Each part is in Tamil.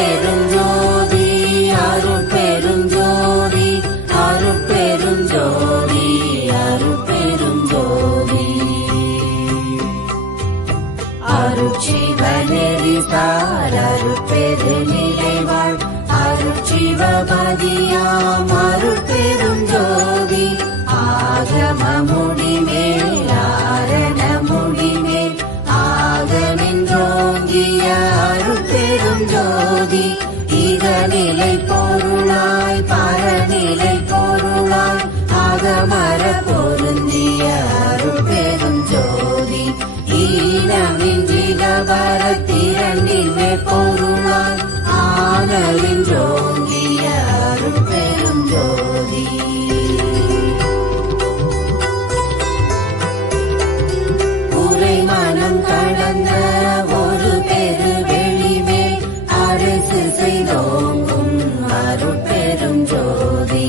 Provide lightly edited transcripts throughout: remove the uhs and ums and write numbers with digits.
அருட்பெருஞ்சோதி அருட்பெருஞ்சோதி அருட்பெருஞ்சோதி அருட்பெருஞ்சோதி அருட்சிவநெறிசார் அருட்பெருநிலைவாழ் அருட்சிவபதியாம் அருட்பெருஞ்சோதி ஆகம முடிமேல் ஆரண முடிமேல் ஆக நின்றோங்கிய அருட்பெருஞ்சோதி இகநிலை பொருளாய் பரநிலை பொருளாய் அகமர பொருந்திய அருட்பெருஞ்சோதி ஈனமின்றிலவர திரண்டில்மே பொருளாய் ஆனலின்றோங்கிய அருட்பெருஞ்சோதி உரை மனம் கடந்த ஒரு பெரு வெளிமேல் அரசு செய்தோங்கும் அருட்பெருஞ்சோதி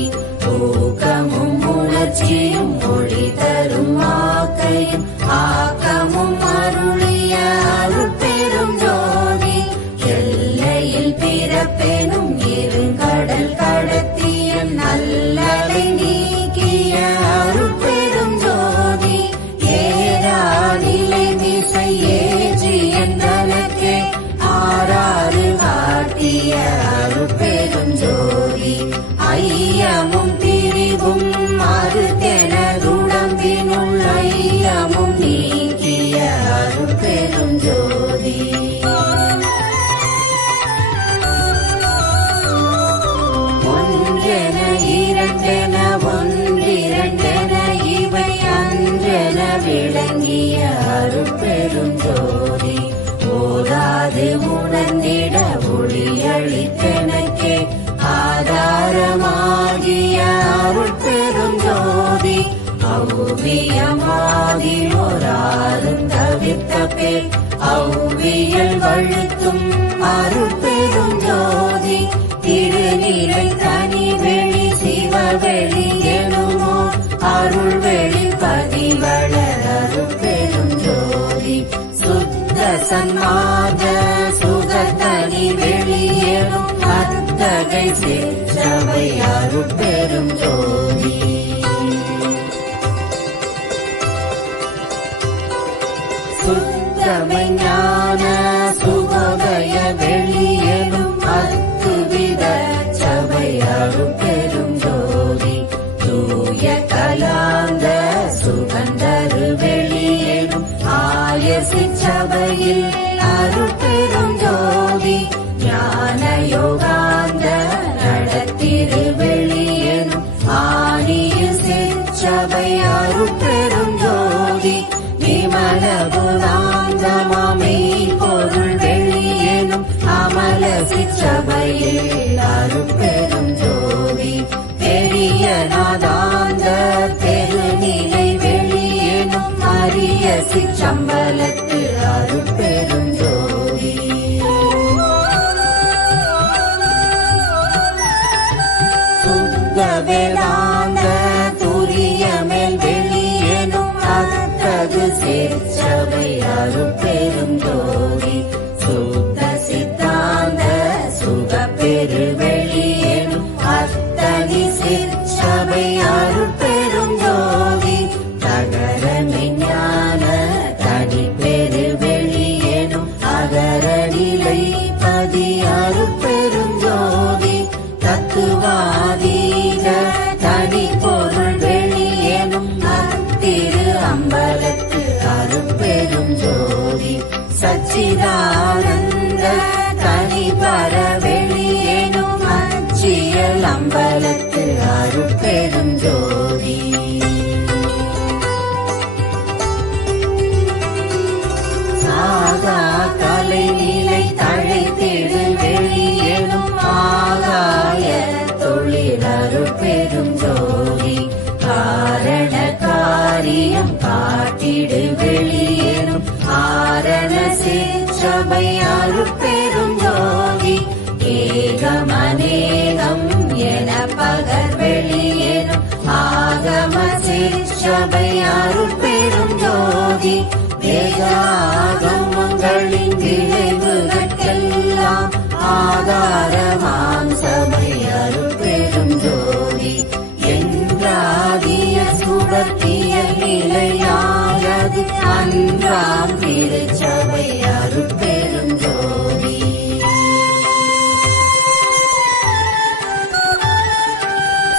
ஊக்கமும் உணர்ச்சியும் மொழி தரும் ஆக்கையும் ஆக்கமும் அருளிய அருட்பெருஞ்சோதி எல்லையில் பிறப்பெனும் இருங்கடல் கடத்திய நல்லலை நீக்கிய அருட்பெருஞ்சோதி ஏரா நிலை மிசை ஏற்றி என்றனக்கே ஆறாறு காட்டிய அருட்பெருஞ்சோதி ஐயமும் பிரிவும் மறுத்தெனதுடம்பினுள் ஐயமும் நீக்கிய அருட்பெருஞ்சோதி ஒன்றென இரண்டென ஒன்றிரண்டென இவை அன்றென விளங்கிய அருட்பெருஞ்சோதி ஓதாது உணர்ந்திட ஒளியளித்தெனக்கே ஆதாரமாகிய அருட்பெருஞ்சோதி அவ்வியமாகியோராரும் தவிர்த்த பேர் அவ்வியல் வழுத்தும் அருட்பெருஞ்சோதி திருநிலை தனி வெளி சிவவெளி எனுமோ அருள்வெளி பதிவளர் அருட்பெருஞ்சோதி சுத்த சன்மாத சுகத்தனி வெளியேறும் அத்தகை சிற்றவை அருட்பெருஞ்சோதி சுத்தமை ஞான சுகோதய வெளியேறும் அத்துவித சபை அருட்பெருஞ்சோதி தூய கலாந்த சுகந்தரு வெளியேறும் ஆயசி சபையில் அருட்பெருஞ்சோதி ஞான யோகாந்த நடத்திரு வெளியேறும் ஆனிய சிற்சபை அருட்பெருஞ்சோதி விமல புராந்தமாமை பொருள் வெளியேனும் அமல சிற்சபையில் அருட்பெருஞ்சோதி பெரிய நாதாந்த பெருநிலை வெளியேனும் அரிய சிற்றம்பலத்து அருட்பெருஞ்சோதி சுத்த வேதாந்த துரியமேல் வெளியேனும் அத்தகு சிற்சபை அருட்பெருஞ்சோதி சுத்த சித்தாந்த சுகப்பெரு வெளியேனும் அத்தனி சிற்சபை அருட்பெருஞ்சோதி தகர விஞ்ஞான தனிப்பெரு வெளியேனும் அகர நிலை பதி அருட்பெருஞ்சோதி தத்துவாதீத தனி பொருள் வெளியேனும் அத்திரு அம்பலத்து அருட்பெருஞ்சோதி சச்சிதானந்த தனி பர வெளியேனும் அச்சியல் அம்பலத்து அருட்பெருஞ்சோதி சாகா கலை நிலை தழைத்திடு வெளியேனும் ஆகாய தொழில் அருட்பெருஞ்சோதி காரண காரியம் காட்டிடு வெளியேனும் ஆரண சிற்றபை அருட்பெருஞ்சோதி ஏகமநேகம் என பகர் வெளியேனும் ஆகம சிற்றபை அருட்பெருஞ்சோதி வேதாகமங்களின் விளைவுகட்கெல்லாம் ஆதாரமாம் சபை அருட்பெரும் ஜோதி என்றாதிய சுடர்த்திய நிலையாயது அன்றாம் திருச்சபை அருட்பெரும் ஜோதி.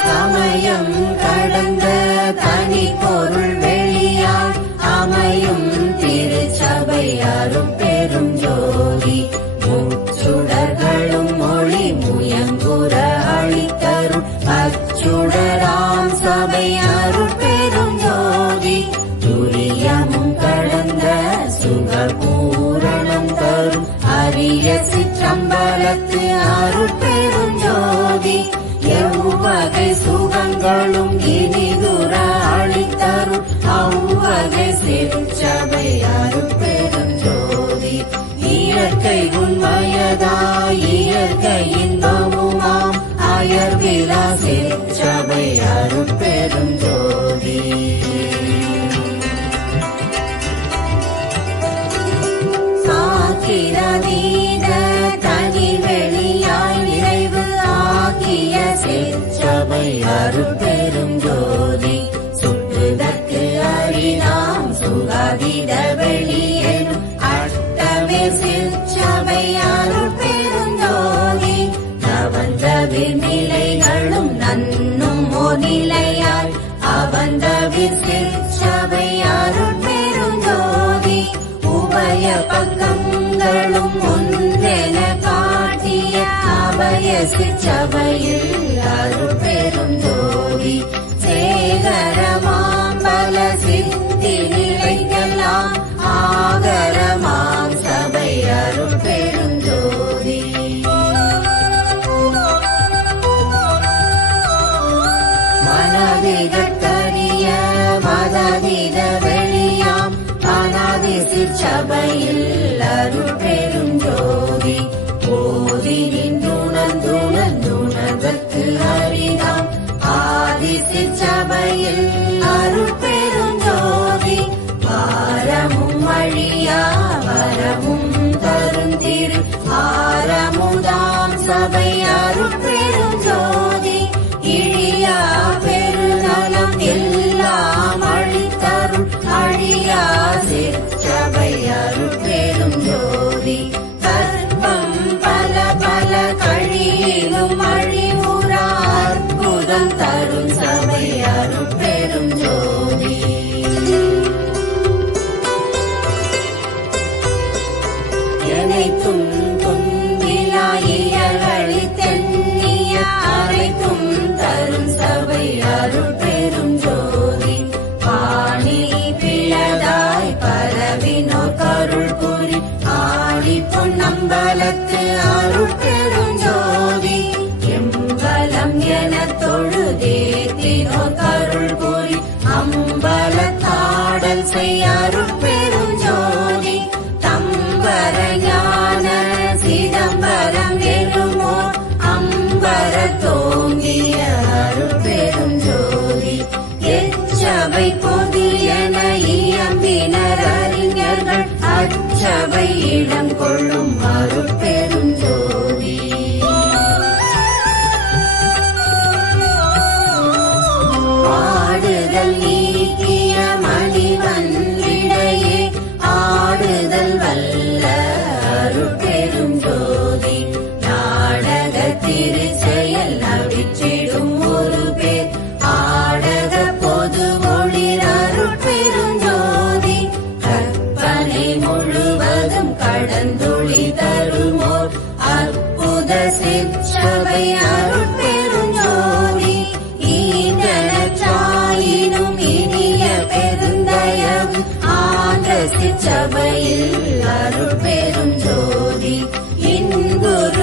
சமயம் கடந்த தனி பொருள் வெளியாய் அமையும் திருச்சபை அருட்பெரும் ஜோதி. முச்சுடர்களும் மொழி முயங்குற அளித்தரும் அச்சுடராம் சபை அருட்பெரும் ஜோதி. துரியமும் கடந்த சுகபூரணம் தரும் அரிய சிற்றம்பலத்து அருட்பெரும் ஜோதி. எவ்வகை சுகங்களும் இனிதுர அளித்தரும் அவ்வகை சிற்சபை அருட்பெரும் ஜோதி. இயற்கை உண்மையதாய் இயற்கை இன்பமுமாம் அயர்விலா சிற்சபை அருட்பெரும் ஜோதி. சாக்கிரதீத தனி வெளியாய் நிறைவு ஆகிய சிற்சபை அருட்பெரும் ஜோதி. சுற்றுதற்கு அறிதாம் சுகாதீத வெளியேனும் அட்டமே சிற்சபை அருட்பெரும் ஜோதி. அவந்தவிர் நிலைகளும் நன்னும் ஓர் நிலையாய் அவந்தவிர் சிற்சபை அருட்பெரும் ஜோதி. உபய பக்கங்களும் ஒன்றென காட்டிய அபய சிற்சபையில் அருட்பெரும் ஜோதி. சேகரமாம் பல சித்தி நிலைக்கெல்லாம் ஆகரமாம் சபை அருட்பெரும் ஜோதி. மனதிகட்டறிய மததித வெளியாம் அநாதி சிற்சபையில் அருட்பெரும் ஜோதி. போதி நின்றுணர்ந்துணர்ந்துணர்தற்கு அறிதாம் ஆதி சிற்சபையில் அருட்பெரும் ஜோதி. வாரமும் அழியா வரமும் தருந்திரு ஆரமுதாம் சபை அருட்பெரும் ஜோதி. இழியா பெருநலம் எல்லாம் அழித்தருள் அழியா சிற்சபை அருட்பெரும் ஜோதி. கற்பம் பல பல கழியிலும் அழிவுறா அற்புதம் தரும் சபை அருட்பெரும் ஜோதி. எனைத்தும் துன்பிலாயியர்களி தென்னிய அனைத்தும் தரும் சபை அருட்பெரும் ஜோதி. பாணி பிளதாய் பரவினோர் கருள் புரி ஆடி பொன்னம்பலத்து அருட்பெரும் ஜோதி. எம்பலம் என தொழுதேத்தினோர் கருள் புரி அம்பலத்தாடல் செய் அருட்பெரும் ஜோதி. தம்பர ஞான சிதம்பரம் வெறுமோர் அம்பர தோங்கிய அருட்பெரும் ஜோதி. எச்சபை பொதியன இயம்பினர் அறிஞர்கள் அச்சபை இடம் கொள்ளும் அருட்பெரும் ஜோதி. ஆடுதல் நீக்கிய மணிவன்றிடையே ஆடுதல் வல்ல அருட்பெரும் ஜோதி. நாடக திருச்செயல் நவிற்றிடும் ஒரு பேர் ஆடக பொது ஒளிர் அருட்பெரும் ஜோதி. கற்பனை முழுவதும் கடந்துளி தருமோர் அற்புத சிற்சபை அருட்பெரும் ஜோதி. ஈன்றனற்றாயினும் இனிய பெருந்தயவு ஆன்ற சிற்சபையில் அருட்பெரும் ஜோதி. இன்புறு